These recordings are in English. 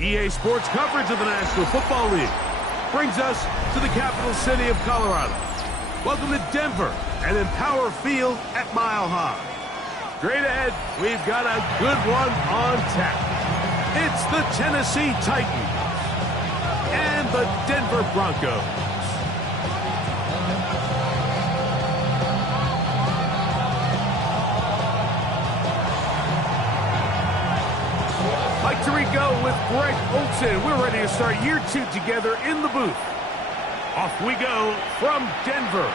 EA Sports coverage of the National Football League brings us to the capital city of Colorado. Welcome to Denver and Empower Field at Mile High. Straight ahead, we've got a good one on tap. It's the Tennessee Titans and the Denver Broncos. Mike Tirico with Greg Olsen. We're ready to start year 2 together in the booth. Off we go from Denver.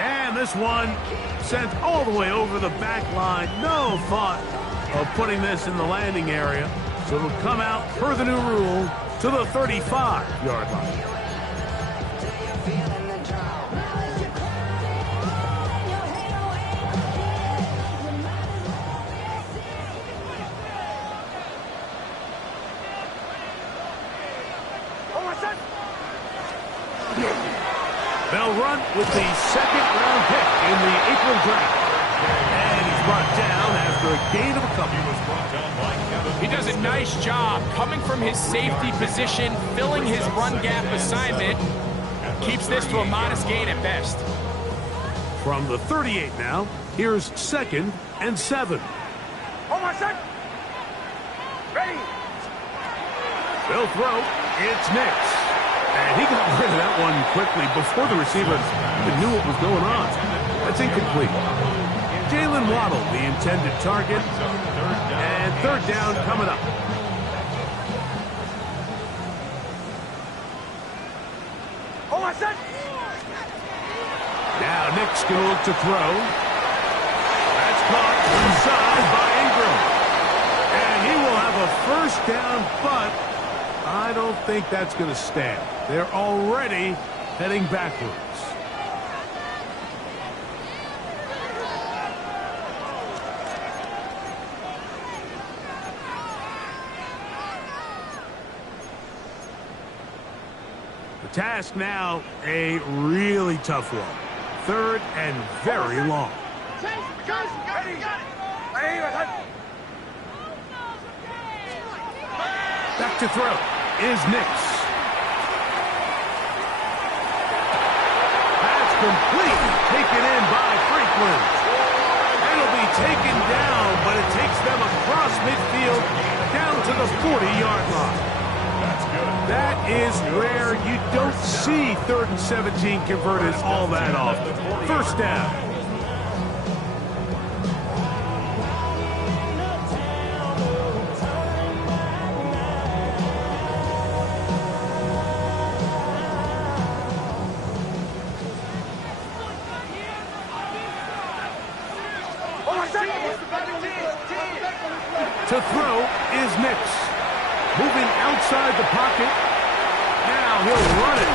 And this one sent all the way over the back line. No thought of putting this in the landing area. So it'll come out per the new rule to the 35-yard line. They'll run with the second-round pick in the April draft. And he's brought down after a gain of a couple. He does a nice job coming from his safety position, filling his run gap assignment. Keeps this to a modest gain at best. From the 38 now, here's 2nd and 7. Hold on, set. Ready. They'll throw. It's Nix. And he got rid of that one quickly before the receiver even knew what was going on. That's incomplete. Jalen Waddle, the intended target. And 3rd down coming up. Hold on, set. Now Nix going to look to throw. That's caught inside by Ingram. And he will have a 1st down, but I don't think that's going to stand. They're already heading backwards. The task now, a really tough one. 3rd and very long. Back to throw is Nix. That's complete. Taken in by Franklin. It'll be taken down, but it takes them across midfield down to the 40-yard line. That's good. That is where you don't see 3rd and 17 converted all that often. 1st down. To throw is Nix. Moving outside the pocket. Now he'll run it.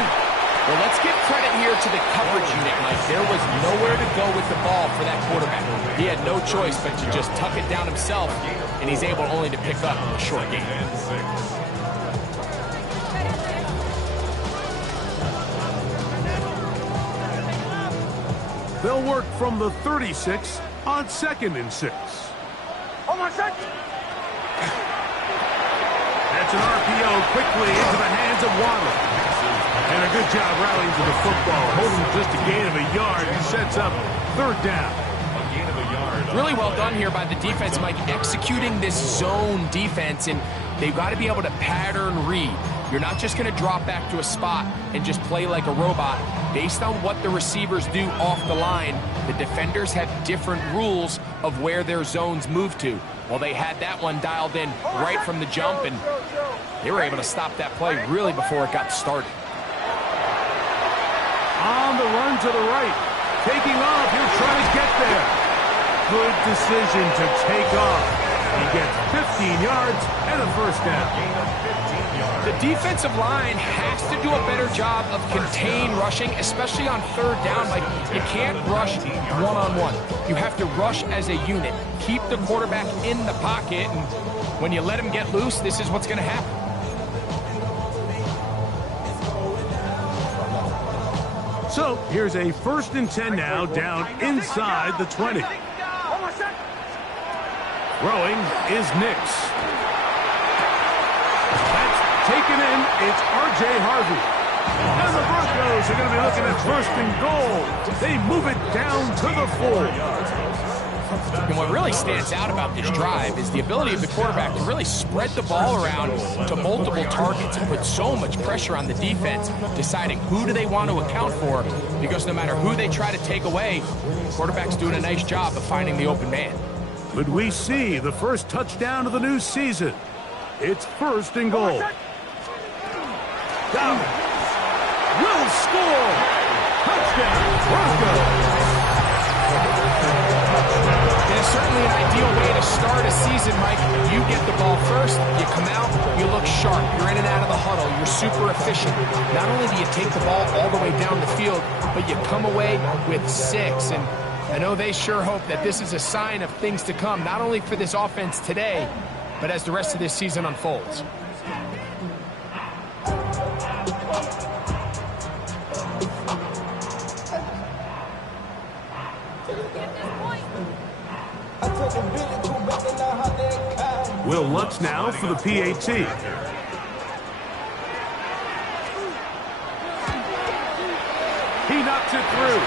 Well, let's give credit here to the coverage unit, Mike. There was nowhere to go with the ball for that quarterback. He had no choice but to just tuck it down himself, and he's able only to pick up a short gain. They'll work from the 36 on 2nd and 6. Hold on, set. That's an RPO quickly into the hands of Waddle. And a good job rallying to the football. Holding just a gain of a yard. He sets up 3rd down. Really well done here by the defense, Mike, executing this zone defense, and they've got to be able to pattern read. You're not just going to drop back to a spot and just play like a robot. Based on what the receivers do off the line, the defenders have different rules of where their zones move to. Well, they had that one dialed in right from the jump, and they were able to stop that play really before it got started. On the run to the right. Taking off. He'll try to get there. Good decision to take off. He gets 15 yards and a 1st down. The defensive line has to do a better job of contain rushing, especially on 3rd down. Like, you can't rush one-on-one. You have to rush as a unit. Keep the quarterback in the pocket, and when you let him get loose, this is what's going to happen. So here's a 1st and 10 now, down inside the 20. Throwing is Nix. taken in. It's R.J. Harvey. And the Broncos are going to be looking at 1st and goal. They move it down to the 4. And what really stands out about this drive is the ability of the quarterback to really spread the ball around to multiple targets and put so much pressure on the defense, deciding who do they want to account for, because no matter who they try to take away, the quarterback's doing a nice job of finding the open man. Could we see the first touchdown of the new season? It's 1st and goal. Down. Will score. Touchdown, Broncos. It is certainly an ideal way to start a season, Mike. You get the ball first, you come out, you look sharp, you're in and out of the huddle, you're super efficient. Not only do you take the ball all the way down the field, but you come away with 6. And I know they sure hope that this is a sign of things to come, not only for this offense today, but as the rest of this season unfolds. Will Lutz now for the PAT. He knocks it through.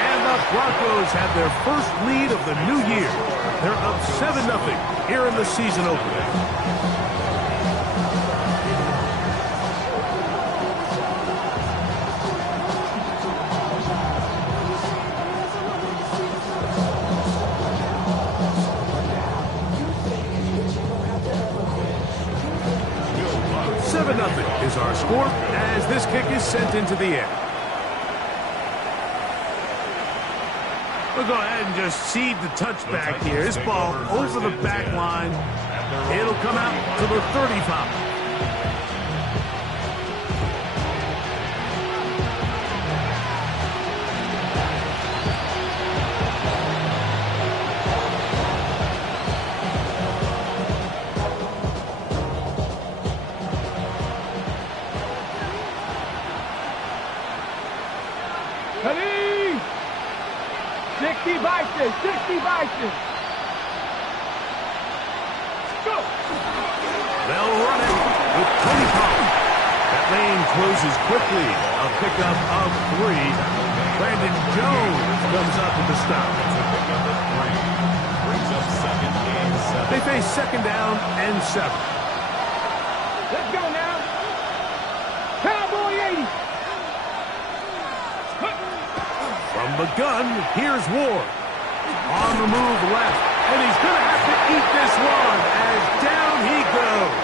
And the Broncos have their first lead of the new year. They're up 7-0 here in the season opener. Is our score as this kick is sent into the air. We'll go ahead and just cede the touchback here. This ball over the back line. It'll come out to the 35. Ready? 60 Bison, 60 Bison. Go! They'll run it with Tony Pollard. That lane closes quickly. A pickup of 3. Brandon Jones comes up with the stop. They face 2nd down and 7. Let's go now. Cowboy 80. From the gun, here's Ward. On the move left, and he's going to have to eat this one as down he goes.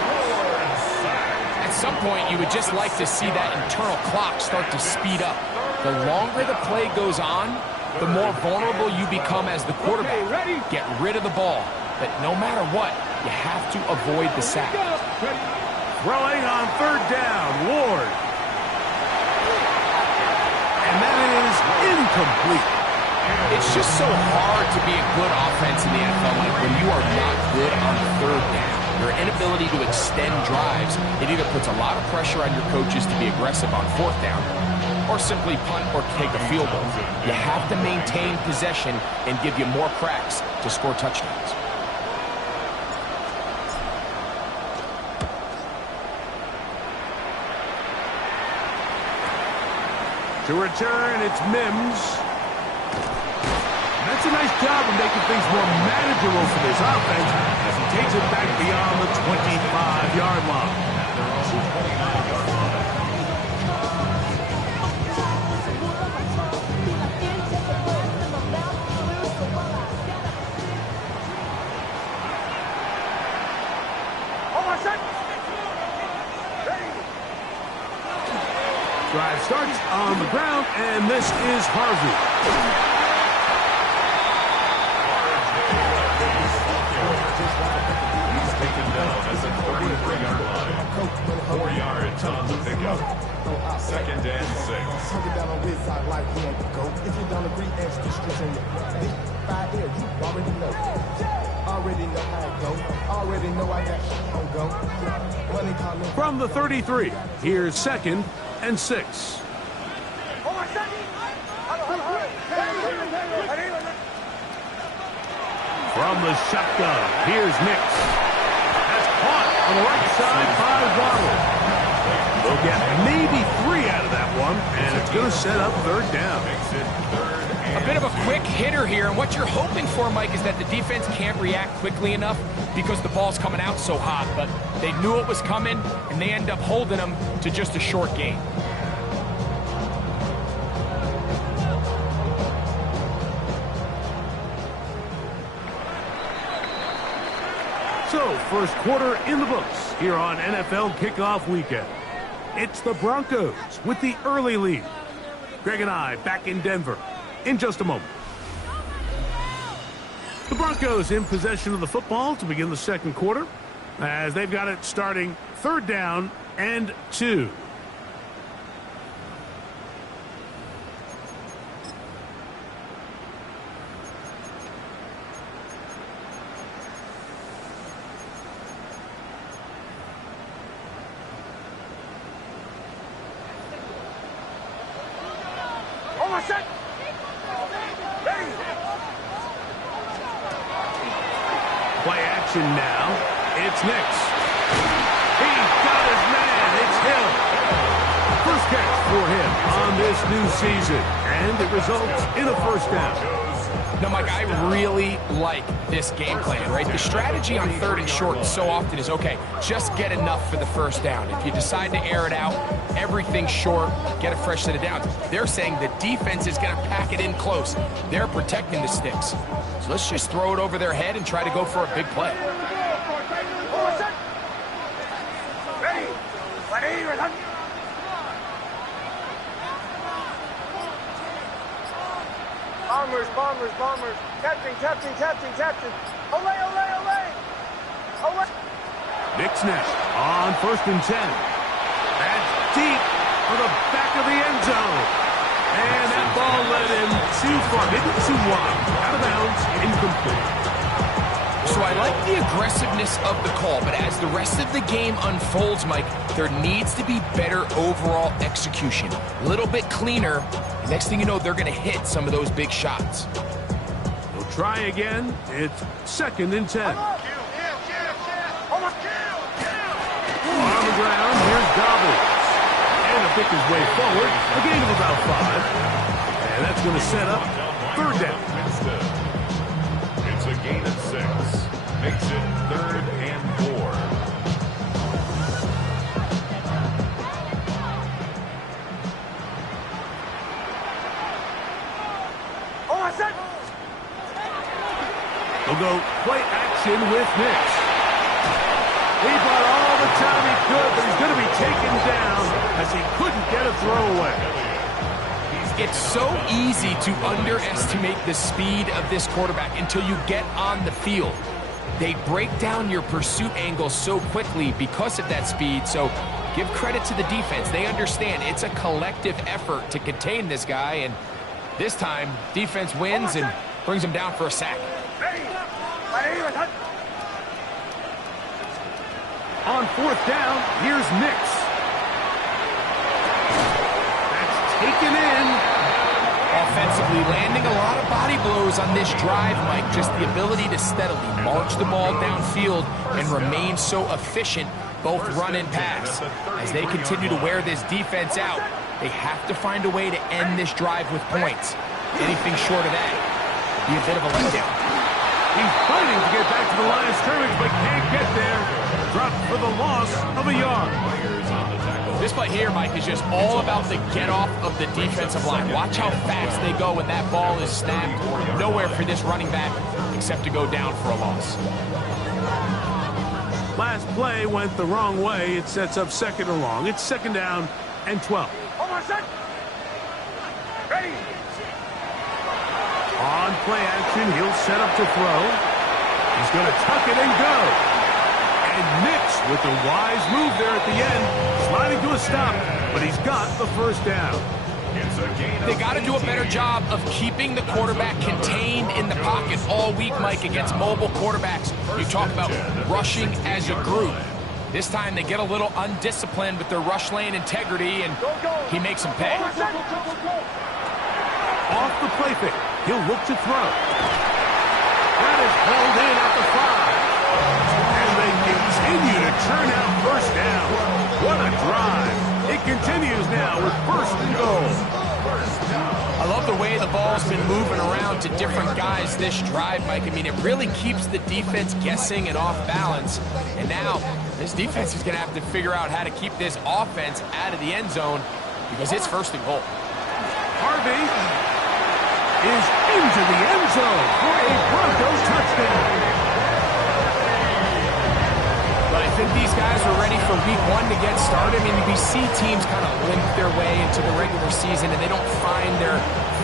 At some point, you would just like to see that internal clock start to speed up. The longer the play goes on, the more vulnerable you become as the quarterback. Get rid of the ball, but no matter what, you have to avoid the sack. Throwing on 3rd down, Ward. And that is incomplete. It's just so hard to be a good offense in the NFL, Mike, when you are not good on 3rd down. Your inability to extend drives, it either puts a lot of pressure on your coaches to be aggressive on 4th down, or simply punt or take a field goal. You have to maintain possession and give you more cracks to score touchdowns. To return, it's Mims. That's a nice job of making things more manageable for this offense as he takes it back beyond the 25-yard line. Drive starts on the ground, and this is Harvey. He's taken down as a 33-yard line. 4 yards on the pickup. 2nd and 6. If you don't agree, ask the streets on your 5 years, you already know. Already know how it go. Already know I got shit on go. Money calling. From the 33, here's 2nd and 6. From the shotgun, here's Nix. That's caught on the right side by Waddle. They'll get maybe 3 out of that one, and it's going to set up third down. A bit of a quick hitter here, and what you're hoping for, Mike, is that the defense can't react quickly enough because the ball's coming out so hot, but they knew it was coming, and they end up holding them to just a short gain. So, first quarter in the books here on NFL Kickoff Weekend. It's the Broncos with the early lead. Greg and I back in Denver in just a moment. The Broncos in possession of the football to begin the second quarter, as they've got it starting third down and 2. Play action now. It's Nix. He got his man. It's Hill. First catch for him on this new season. And it results in a first down. Now, Mike, I really like this game plan, right? The strategy on third and short so often is, okay, just get enough for the first down. If you decide to air it out, everything short, get a fresh set of downs. They're saying the defense is going to pack it in close. They're protecting the sticks. So let's just throw it over their head and try to go for a big play. Bombers. Captain. Olay. Nix next on first and 10. That's deep for the back of the end zone. And that ball led him too far. Maybe too wide. Out of bounds. Incomplete. So I like the aggressiveness of the call, but as the rest of the game unfolds, Mike, there needs to be better overall execution. A little bit cleaner. Next thing you know, they're going to hit some of those big shots. They'll try again. It's second and 10. On the ground, here's Dobbins. And to pick his way forward, a gain of about 5. And that's going to set up third down. It's a gain of 6. Makes it third and 4. They'll go play action with Nix. He bought all the time he could, but he's going to be taken down as he couldn't get a throwaway. It's so easy to underestimate the speed of this quarterback until you get on the field. They break down your pursuit angle so quickly because of that speed, so give credit to the defense. They understand it's a collective effort to contain this guy, and this time, defense wins and brings him down for a sack. On fourth down, here's Nix. That's taken in. Offensively, landing a lot of body blows on this drive, Mike. Just the ability to steadily march the ball downfield and remain so efficient, both run and pass. As they continue to wear this defense out, they have to find a way to end this drive with points. Anything short of that would be a bit of a letdown. He's fighting to get back to the line of scrimmage, but can't get there. Dropped for the loss of a yard. This play here, Mike, is just all about the get-off of the defensive line. Watch how fast they go when that ball is snapped. Nowhere for this running back except to go down for a loss. Last play went the wrong way. It sets up second and long. It's second down and 12. Ready. On play action, he'll set up to throw. He's going to tuck it and go. And Nix with a wise move there at the end, sliding to a stop, but he's got the first down. They got to do a better job of keeping the quarterback contained in the pocket all week, Mike, against mobile quarterbacks. You talk about rushing as a group. This time they get a little undisciplined with their rush lane integrity, and he makes them pay. Off the play fake, he'll look to throw. That is held in at the 5. And they continue to turn out first down. What a drive. way the ball's been moving around to different guys this drive, Mike, I mean, it really keeps the defense guessing and off balance. And now, this defense is going to have to figure out how to keep this offense out of the end zone because it's first and goal. Harvey is into the end zone for a Broncos touchdown. But I think these guys are ready for week one to get started. I mean, we see teams kind of limp their way into the regular season, and they don't find their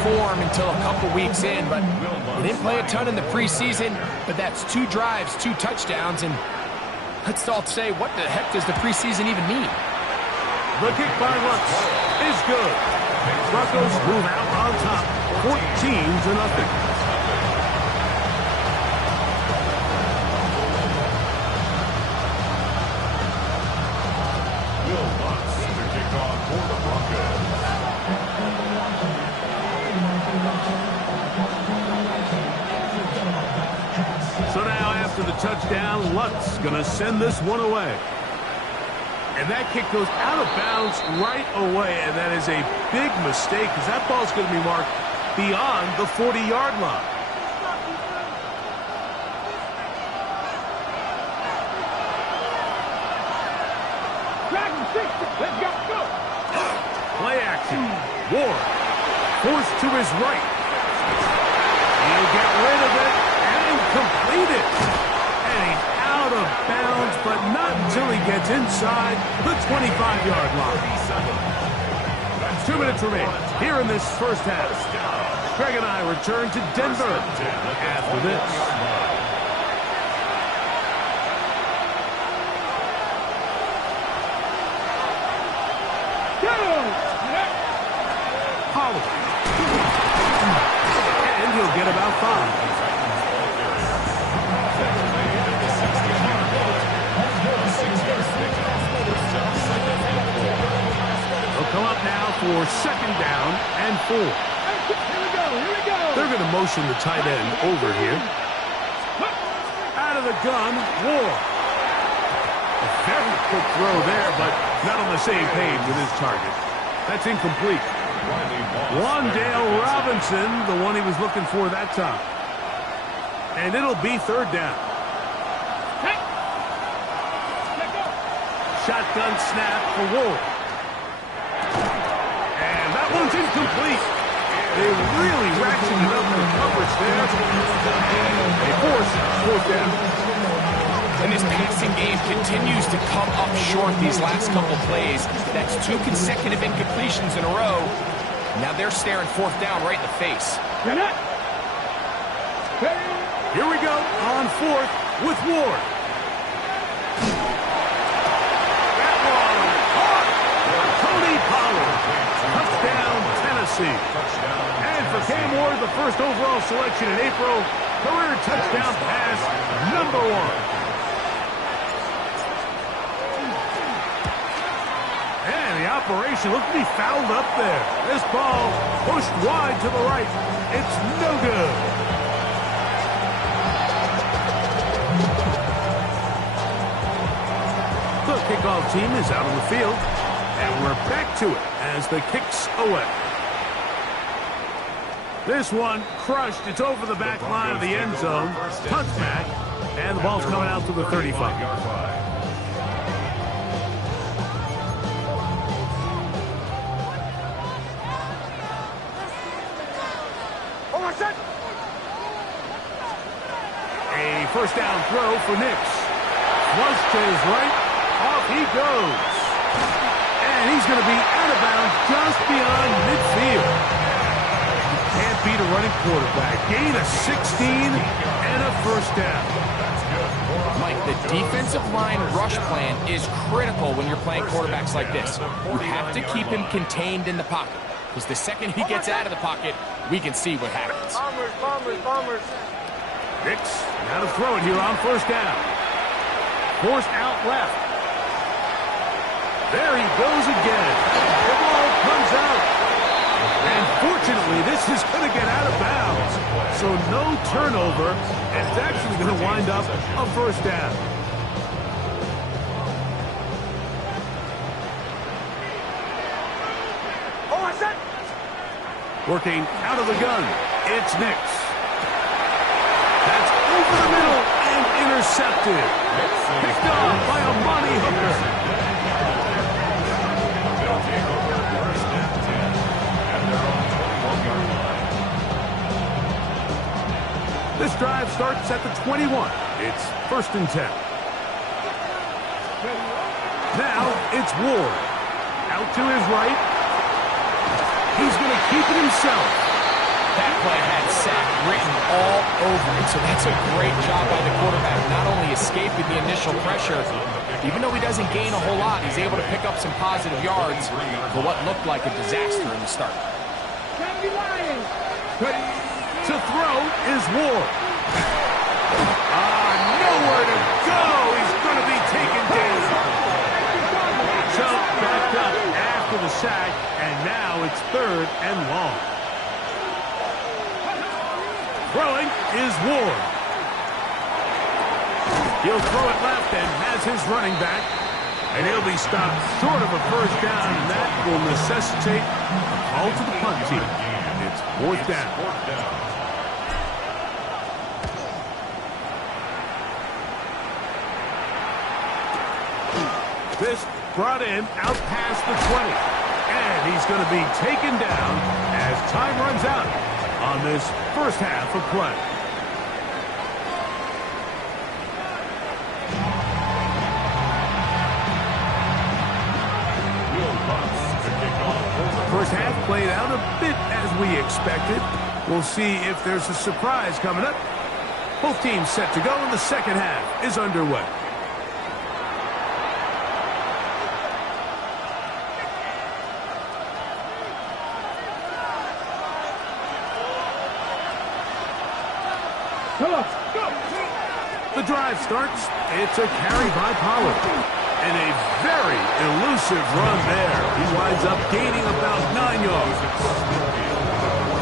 form until a couple weeks in. But they didn't play a ton in the preseason, but that's 2 drives, 2 touchdowns, and let's all say, what the heck does the preseason even mean? The kick by Lutz is good. Broncos move out on top, 14-0. So now after the touchdown, Lutz gonna send this one away. And that kick goes out of bounds right away, and that is a big mistake because that ball's going to be marked beyond the 40-yard line. Play action. Ward forced to his right. He'll get rid of it and complete it. And he's out of bounds, but not until he gets inside the 25-yard line. 2 minutes remain here in this first half. Greg and I return to Denver after this. Holloway. And he'll get about 5. They'll come up now for 2nd down and 4. Here we go. They're going to motion the tight end over here. Out of the gun, Ward. A very quick throw there, but not on the same page with his target. That's incomplete. Wan'Dale Robinson, the one he was looking for that time. And it'll be 3rd down. Shotgun snap for Ward. And that one's incomplete. They really ratcheted up the coverage there. They force 4th down. And this passing game continues to come up short these last couple plays. That's 2 consecutive incompletions in a row. Now they're staring 4th down right in the face. Here we go on 4th with Ward. That one caught. Tony Pollard. Touchdown, Tennessee. And for Cam Ward, the first overall selection in April, career touchdown pass number 1. And the operation looked to be fouled up there. This ball pushed wide to the right. It's no good. The kickoff team is out on the field. And we're back to it as the kick's away. This one crushed. It's over the back line of the end zone. Touchback. And the ball's coming out to the 35. A first down throw for Nix. Flush to his right. Off he goes. And he's going to be out of bounds just beyond midfield. You can't beat a running quarterback. Gain of 16 and a first down. Mike, the defensive line rush plan is critical when you're playing quarterbacks like this. You have to keep him contained in the pocket. Because the second he gets out of the pocket, we can see what happens. Bombers. Nix, now to throw it here on first down. Forced out left. There he goes again. The ball comes out. And fortunately, this is going to get out of bounds. So no turnover, and it's actually going to wind up a first down. Working out of the gun, it's Nix. That's over the middle and intercepted. Picked off by Amani Hooker. They'll take over first and 10, and they're on 21-yard line. This drive starts at the 21. It's first and 10. Now it's Ward. Out to his right. He's going to keep it himself. That play had sack written all over it, so that's a great job by the quarterback, not only escaping the initial pressure, even though he doesn't gain a whole lot, he's able to pick up some positive yards for what looked like a disaster in the start. To throw is Ward. Nowhere to go. He's going to be taken down. So backed up after the sack, and now it's third and long. Throwing is Ward. He'll throw it left and has his running back. And he'll be stopped short of a first down, and that will necessitate a call to the punt team. It's fourth down. This brought in out past the 20. And he's going to be taken down as time runs out on this first half of play. First half played out a bit as we expected. We'll see if there's a surprise coming up. Both teams set to go, and the second half is underway. The drive starts. It's a carry by Pollard. And a very elusive run there. He winds up gaining about 9 yards.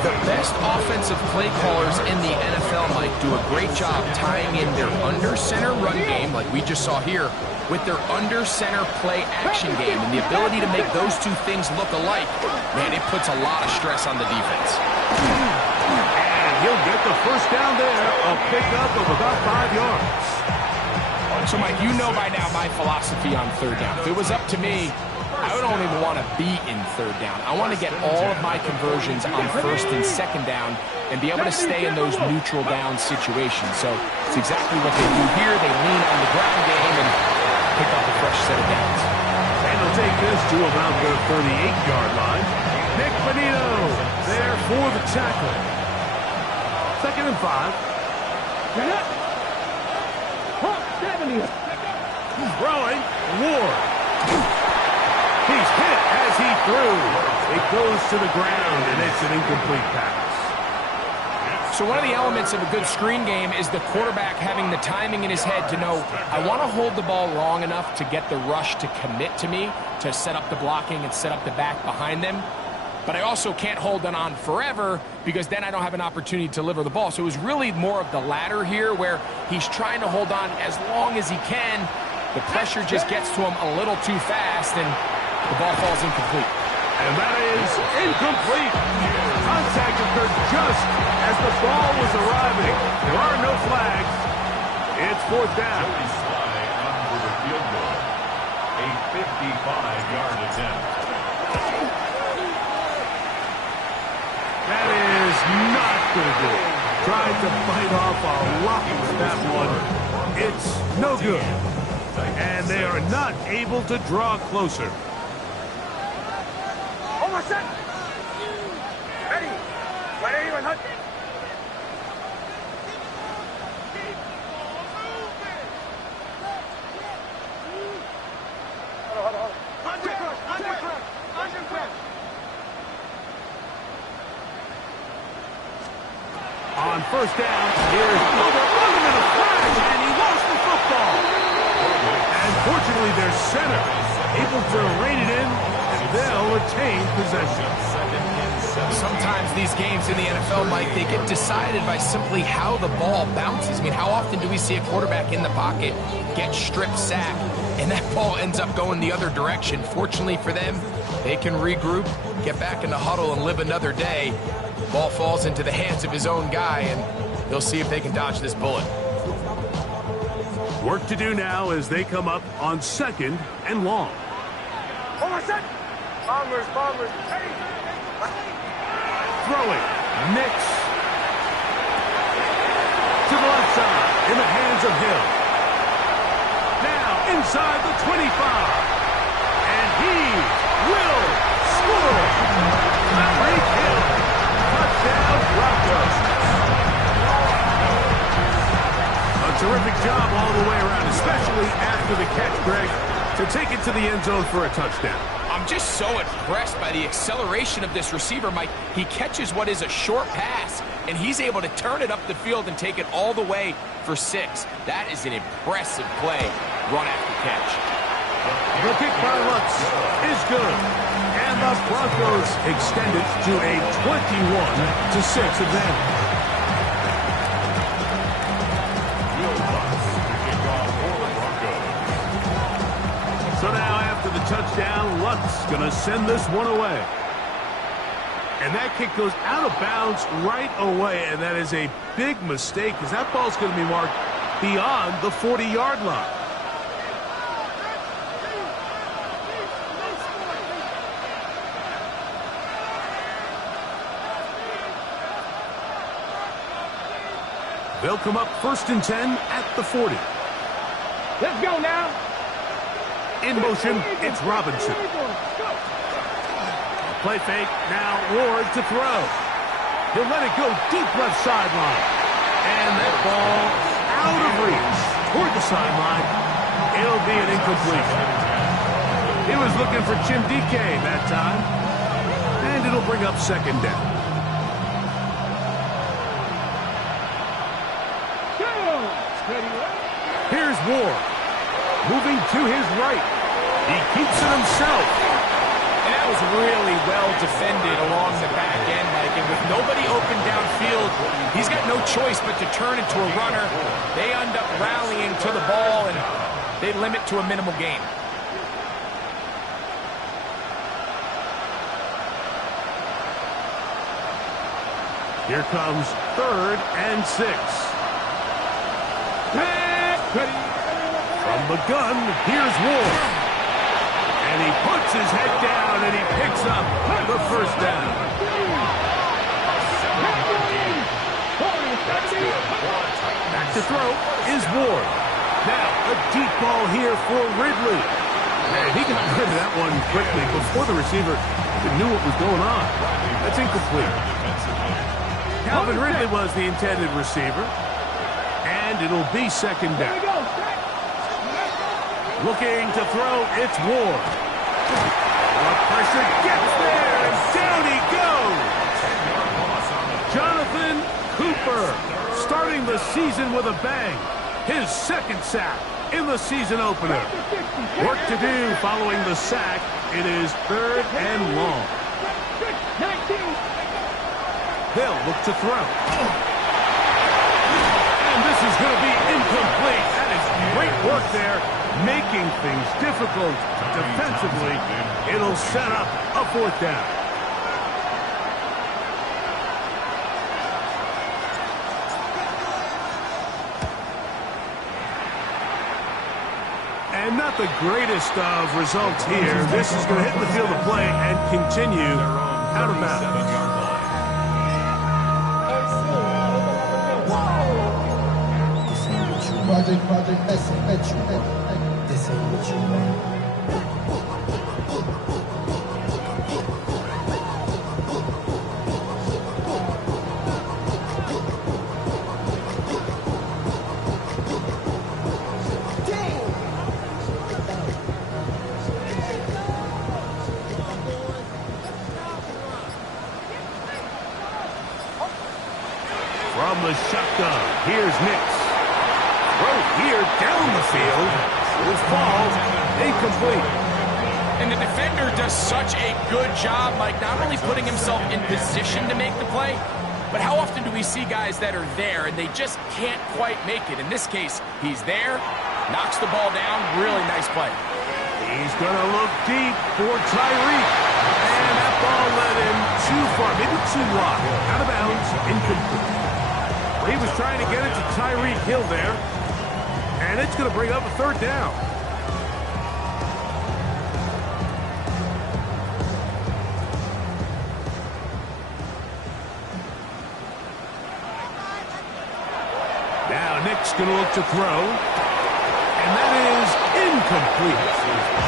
The best offensive play callers in the NFL, Mike, do a great job tying in their under-center run game, like we just saw here, with their under-center play action game. And the ability to make those two things look alike, man, it puts a lot of stress on the defense. He'll get the first down there, a pickup of about 5 yards. So, Mike, you know by now my philosophy on third down. If it was up to me, I don't even want to be in third down. I want to get all of my conversions on first and second down and be able to stay in those neutral down situations. So it's exactly what they do here. They lean on the ground game and pick up a fresh set of downs. And they'll take this to about the 38-yard line. Nick Bonito there for the tackle. Second and 5. Throwing, Ward. He's hit as he threw. It goes to the ground, and it's an incomplete pass. So one of the elements of a good screen game is the quarterback having the timing in his head to know, I want to hold the ball long enough to get the rush to commit to me, to set up the blocking and set up the back behind them. But I also can't hold it on forever because then I don't have an opportunity to deliver the ball. So it was really more of the latter here where he's trying to hold on as long as he can. The pressure just gets to him a little too fast and the ball falls incomplete. And that is incomplete. Contact occurred just as the ball was arriving. There are no flags. It's fourth down. Joey Sly on for the field goal. A 55-yard attempt. That is not going to do it. Tried to fight off a lot with that one. It's no good. And they are not able to draw closer. Almost set. Ready. Ready and hunt. On first down, here's Wilbur under the flash, and he lost the football. And fortunately, their center able to rein it in, and they'll retain possession. Second and Sometimes these games in the NFL, Mike, they get decided by simply how the ball bounces. I mean, how often do we see a quarterback in the pocket get strip sacked, and that ball ends up going the other direction? Fortunately for them, they can regroup, get back in the huddle, and live another day. Ball falls into the hands of his own guy, and they'll see if they can dodge this bullet. Work to do now as they come up on 2nd and long. Over set. Bombers, ready. Throwing. Nix. To the left side. In the hands of Hill. Now inside the 25. And he will score. Tyreek Hill. Touchdown Broncos. A terrific job all the way around, especially after the catch, Greg, to take it to the end zone for a touchdown. I'm just so impressed by the acceleration of this receiver, Mike. He catches what is a short pass, and he's able to turn it up the field and take it all the way for 6. That is an impressive play, run after catch. The kick by Lutz is good, and the Broncos extend it to a 21-6 advantage. So now after the touchdown, Lutz going to send this one away. And that kick goes out of bounds right away, and that is a big mistake because that ball's going to be marked beyond the 40-yard line. They'll come up 1st and 10 at the 40. Let's go now. In motion, it's Robinson. Play fake, now Ward to throw. He'll let it go deep left sideline. And that ball out of reach toward the sideline. It'll be an incompletion. He was looking for Jim DK that time. And it'll bring up 2nd down. Here's Ward. Moving to his right. He keeps it himself. And that was really well defended along the back end, Mike. And with nobody open downfield, he's got no choice but to turn into a runner. They end up rallying to the ball, and they limit to a minimal gain. Here comes 3rd and 6. From the gun, here's Ward. And he puts his head down and he picks up the 1st down. Back to throw is Ward. Now a deep ball here for Ridley. And he got rid of that one quickly before the receiver even knew what was going on. That's incomplete. Calvin Ridley was the intended receiver. And it'll be 2nd down. Looking to throw, it's Ward. The pressure gets there, and down he goes. Jonathan Cooper starting the season with a bang. His 2nd sack in the season opener. Work to do following the sack. It is 3rd and long. They'll look to throw. And this is going to be incomplete. That is great work there, making things difficult defensively. It'll set up a 4th down. And not the greatest of results here. This is going to hit the field of play and continue out of bounds. Project, this ain't what you want. From the shotgun, here's Nix. Throw here down the field. Will fall incomplete. And the defender does such a good job, Mike, not only putting himself in position to make the play, but how often do we see guys that are there and they just can't quite make it? In this case, he's there, knocks the ball down, really nice play. He's going to look deep for Tyreek. And that ball led him too far, maybe too wide. Out of bounds, incomplete. He was trying to get it to Tyreek Hill there. And it's going to bring up a third down. Now Nick's going to look to throw. And that is incomplete.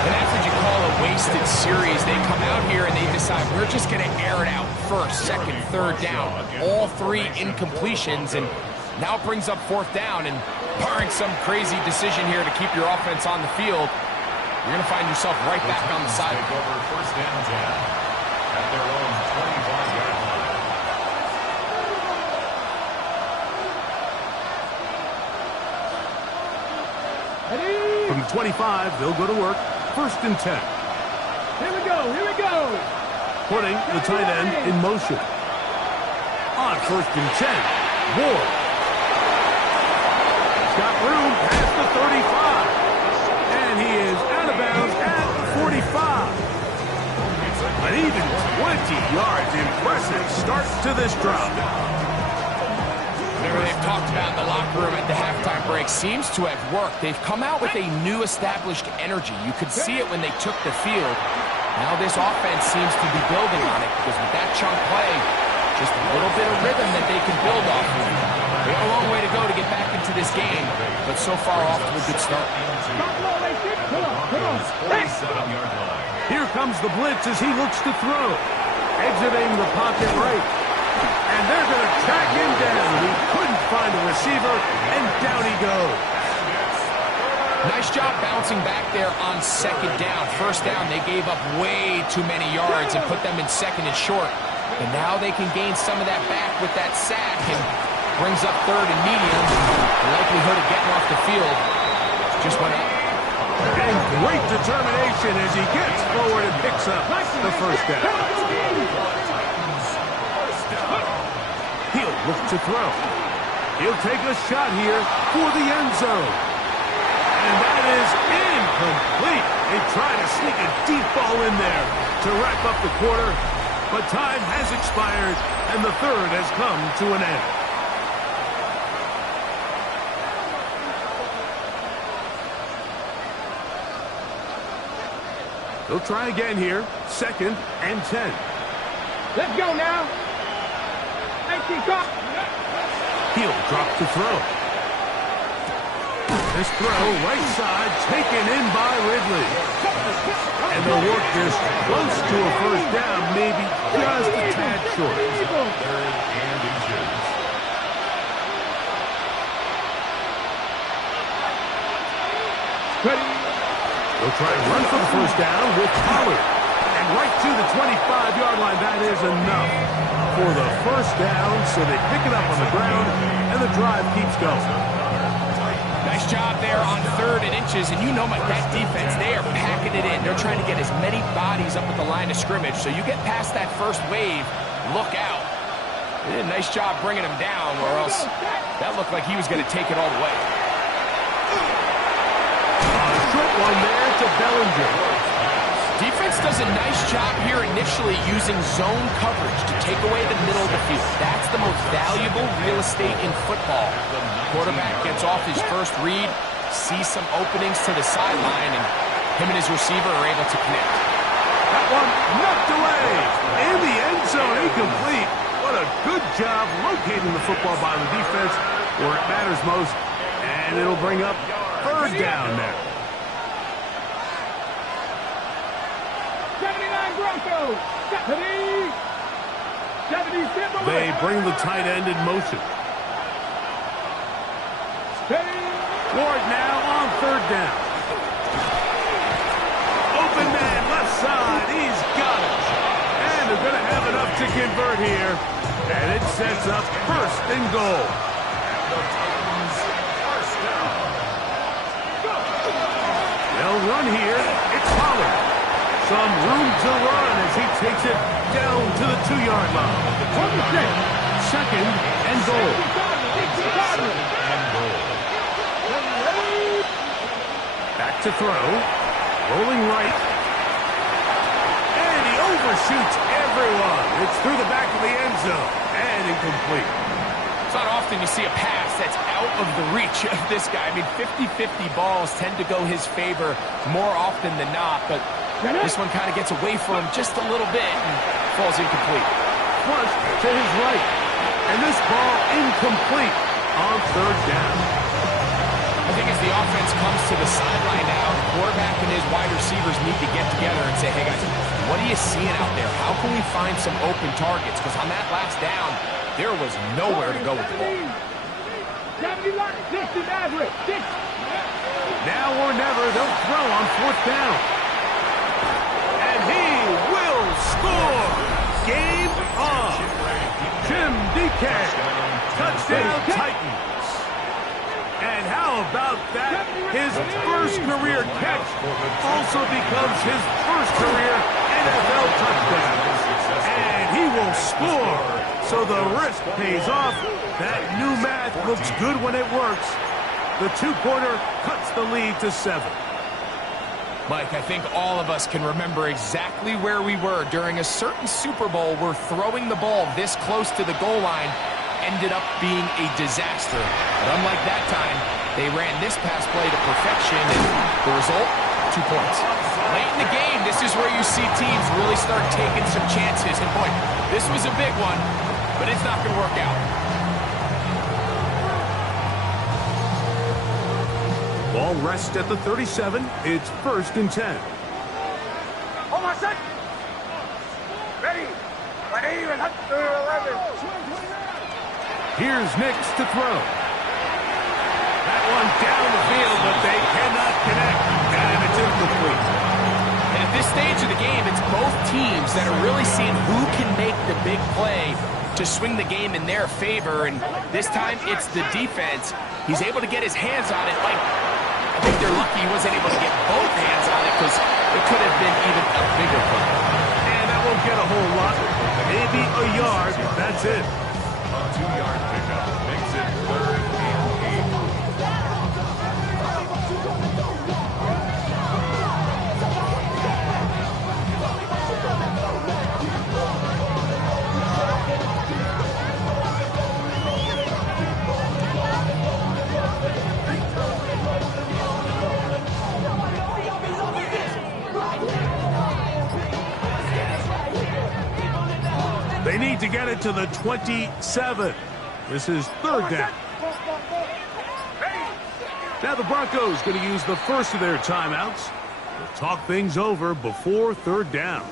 And that's what you call a wasted series. They come out here and they decide, we're just going to air it out first, second, third down. All three incompletions, and now it brings up fourth down. And barring some crazy decision here to keep your offense on the field, you're going to find yourself right back on the side. First down 10 at their own 25-yard line. From the 25, they'll go to work. First and 10. Here we go, here we go. Putting the tight end in motion. On first and 10, Ward. He's got room past the 35. And he is out of bounds at the 45. An even 20 yards. Impressive start to this drive. Whatever they've talked about in the locker room at the halftime break seems to have worked. They've come out with a new established energy. You could see it when they took the field. Now this offense seems to be building on it because with that chunk play, just a little bit of rhythm that they can build off of. They have a long way to go to get back into this game, but so far off to a good start. Here comes the blitz as he looks to throw. Exiting the pocket right. And they're going to track him down. He couldn't find a receiver, and down he goes. Nice job bouncing back there on second down. First down, they gave up way too many yards and put them in second and short. And now they can gain some of that back with that sack and brings up third and medium. The likelihood of getting off the field just went up. And great determination as he gets forward and picks up the first down. He'll look to throw. He'll take a shot here for the end zone. And that is incomplete. They try to sneak a deep ball in there to wrap up the quarter, but time has expired, and the third has come to an end. They'll try again here. Second and 10. Let's go now. He'll drop to throw. This throw, right side, taken in by Ridley. And they'll work this close to a first down, maybe just a tad short. Third and inches. They'll try and run for the first down with Pollard. And right to the 25-yard line, that is enough for the first down, so they pick it up on the ground, and the drive keeps going. Nice job there on third and inches, and you know, Mike, that defense, they are packing it in. They're trying to get as many bodies up at the line of scrimmage, so you get past that first wave, look out. They did a nice job bringing him down, or else that looked like he was going to take it all the way. A short one there to Bellinger. Defense does a nice job here initially using zone coverage to take away the middle of the field. That's the most valuable real estate in football. Quarterback gets off his first read, sees some openings to the sideline, and him and his receiver are able to connect. That one knocked away. In the end zone, incomplete. What a good job locating the football by the defense where it matters most. And it'll bring up third down now. 79 Broncos. They bring the tight end in motion. Ward now on third down. Open man, left side. He's got it. And they're going to have enough to convert here. And it sets up first and goal. They'll run here. It's Pollard. Some room to run as he takes it down to the 2-yard line. Second and goal. Back to throw. Rolling right. And he overshoots everyone. It's through the back of the end zone. And incomplete. It's not often you see a pass that's out of the reach of this guy. I mean, 50-50 balls tend to go his favor more often than not, but this one kind of gets away from him just a little bit and falls incomplete. Flush to his right. And this ball incomplete on third down. I think as the offense comes to the sideline now, the quarterback and his wide receivers need to get together and say, hey guys, what are you seeing out there? How can we find some open targets? Because on that last down, there was nowhere to go with the ball. Now or never, they'll throw on fourth down. And he will score. Game on. Jim DK. Touchdown Titans. And how about that? His first career catch also becomes his first career NFL touchdown. And he will score. So the risk pays off. That new math looks good when it works. The two-quarter cuts the lead to 7. Mike, I think all of us can remember exactly where we were during a certain Super Bowl where throwing the ball this close to the goal line ended up being a disaster. But unlike that time, they ran this pass play to perfection, and the result, 2 points. Late in the game, this is where you see teams really start taking some chances. And boy, this was a big one, but it's not going to work out. Ball rests at the 37. It's 1st and 10. Hold my set. Ready. 11. Here's Nix to throw. That one down the field, but they cannot connect. And it's incomplete. And at this stage of the game, it's both teams that are really seeing who can make the big play to swing the game in their favor. And this time, it's the defense. He's able to get his hands on it. Like, I think they're lucky he wasn't able to get both hands on it because it could have been even a bigger play. And that won't get a whole lot. Maybe a yard. That's it. A 2-yard pickup makes it 3rd and 8. They need to get it to the 27. This is 3rd down. Now the Broncos going to use the first of their timeouts. They'll talk things over before 3rd down.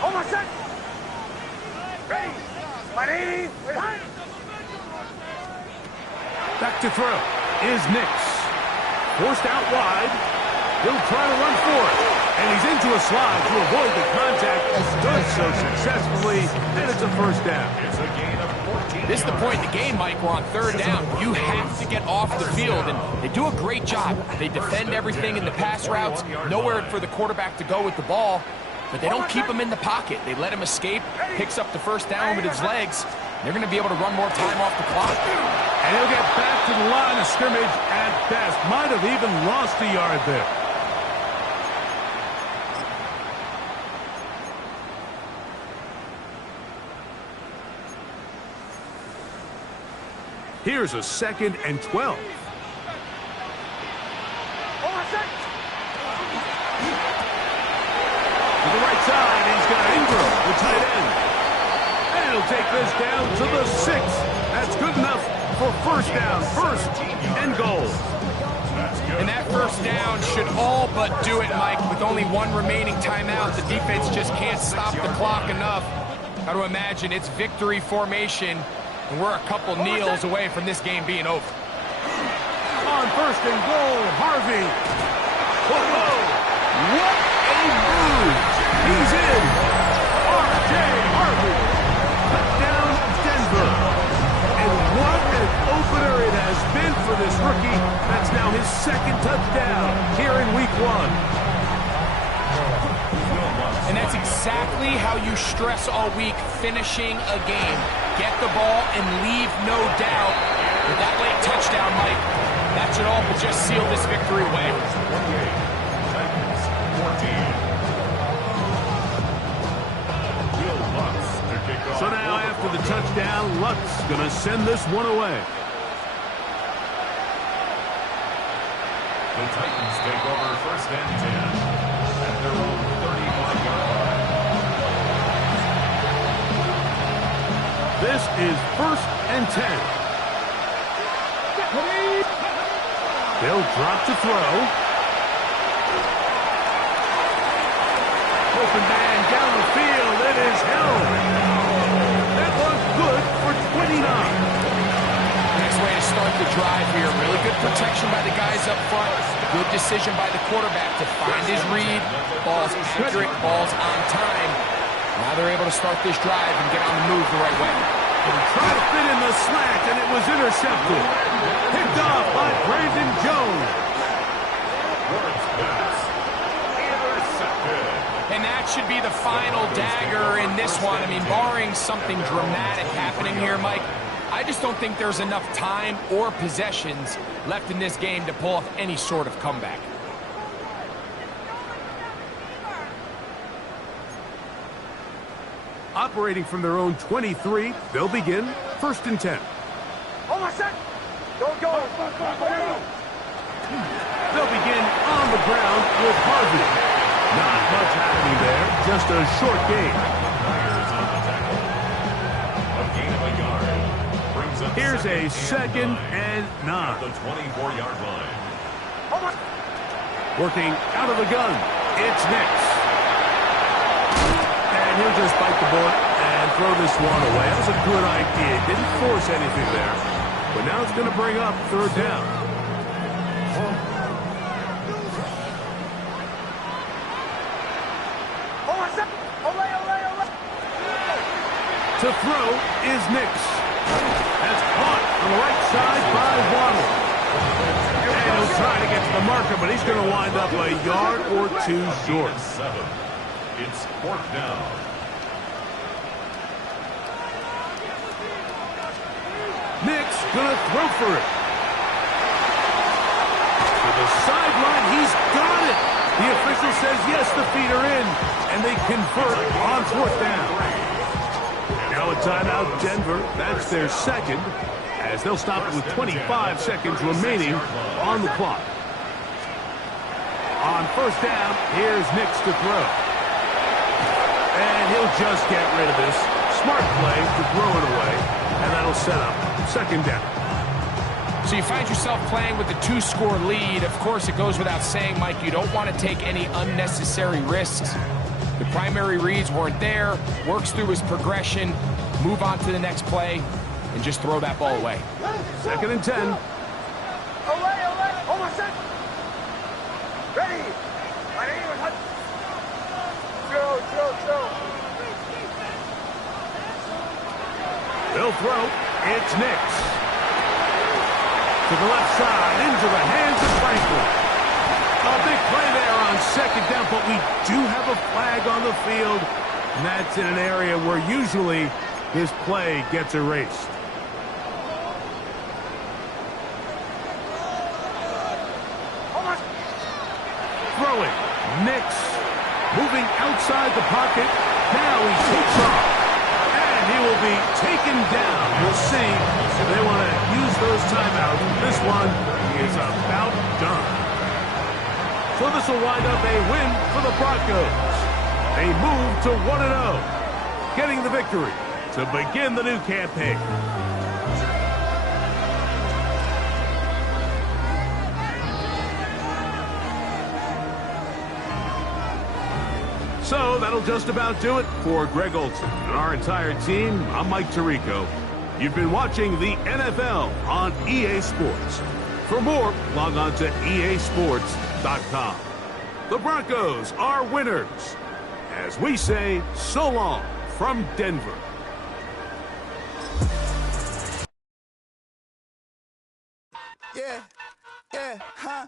Hold my set. Ready. 180. Back to throw is Nix. Forced out wide. He'll try to run for it. And he's into a slide to avoid the contact. Does so successfully. And it's a 1st down. It's a gain of 14. This is the point in the game, Mike. We're on 3rd down. You have to get off the field, and they do a great job. They defend everything in the pass routes. Nowhere for the quarterback to go with the ball. But they don't keep him in the pocket. They let him escape, picks up the 1st down with his legs. They're going to be able to run more time off the clock. And he'll get back to the line of scrimmage at best. Might have even lost a yard there. Here's a 2nd and 12. To the right side, he's got Ingram, the tight end. And he'll take this down to the 6. That's good enough for 1st down. 1st and goal. And that 1st down should all but do it, Mike. With only one remaining timeout, the defense just can't stop the clock enough. Got to imagine it's victory formation, and we're a couple kneels away from this game being over. On 1st first and goal. Harvey. Whoa. What a move. He's in. R.J. Harvey. Touchdown, Denver. And what an opener it has been for this rookie. That's now his second touchdown here in week 1. And that's exactly how you stress all week, finishing a game. Get the ball and leave no doubt. With that late touchdown, Mike, that should all but just seal this victory away. 14. So now after the touchdown, Lutz going to send this one away. The Titans take over first and 10 at their own 35-yard line. This is first and 10. They'll drop to throw. Open man down the field. It is held. That one's good for 29. Nice way to start the drive here. Really good protection by the guys up front. Good decision by the quarterback to find his read. Ball's accurate, ball's on time. Now they're able to start this drive and get on the move the right way. And try to fit in the slant, and it was intercepted. Picked off by Brandon Jones. And that should be the final dagger in this one. I mean, barring something dramatic happening here, Mike, I just don't think there's enough time or possessions left in this game to pull off any sort of comeback. Operating from their own 23, they'll begin first and 10. Hold on, set. Don't go. They'll begin on the ground with Harvey. Not much happening there, just a short gain. Here's a second and 9. The 24-yard line. Working out of the gun, it's Nix. And he'll just bite the bullet and throw this one away. That was a good idea. Didn't force anything there. But now it's going to bring up third down. To throw is Nix. That's caught on the right side by Waddle. And he'll try to get to the marker, but he's going to wind up a yard or two short. 7. It's 4th down. Nix going to throw for it. To the sideline, he's got it. The official says yes, the feet are in, and they convert on 4th down. Now a timeout, Denver. That's their second, as they'll stop it with 25 seconds remaining on the clock. On first down, here's Nix to throw. And he'll just get rid of this. Smart play to throw it away, and that'll set up second down. So you find yourself playing with a 2-score lead. Of course, it goes without saying, Mike, you don't want to take any unnecessary risks. The primary reads weren't there. Works through his progression, move on to the next play, and just throw that ball away. Second and 10. Away. Hold on, set. Ready. Drill. They'll throw. It's Nix. To the left side, into the hands of Franklin. A big play there on second down, but we do have a flag on the field, and that's in an area where usually his play gets erased. Throwing. Nix. Moving outside the pocket. Now he takes off. And he will be taken down. We'll see if they want to use those timeouts. This one is about done. So this will wind up a win for the Broncos. They move to 1-0, getting the victory to begin the new campaign. So that'll just about do it for Greg Olsen and our entire team. I'm Mike Tirico. You've been watching the NFL on EA Sports. For more, log on to easports.com. The Broncos are winners. As we say, so long from Denver. Yeah, huh?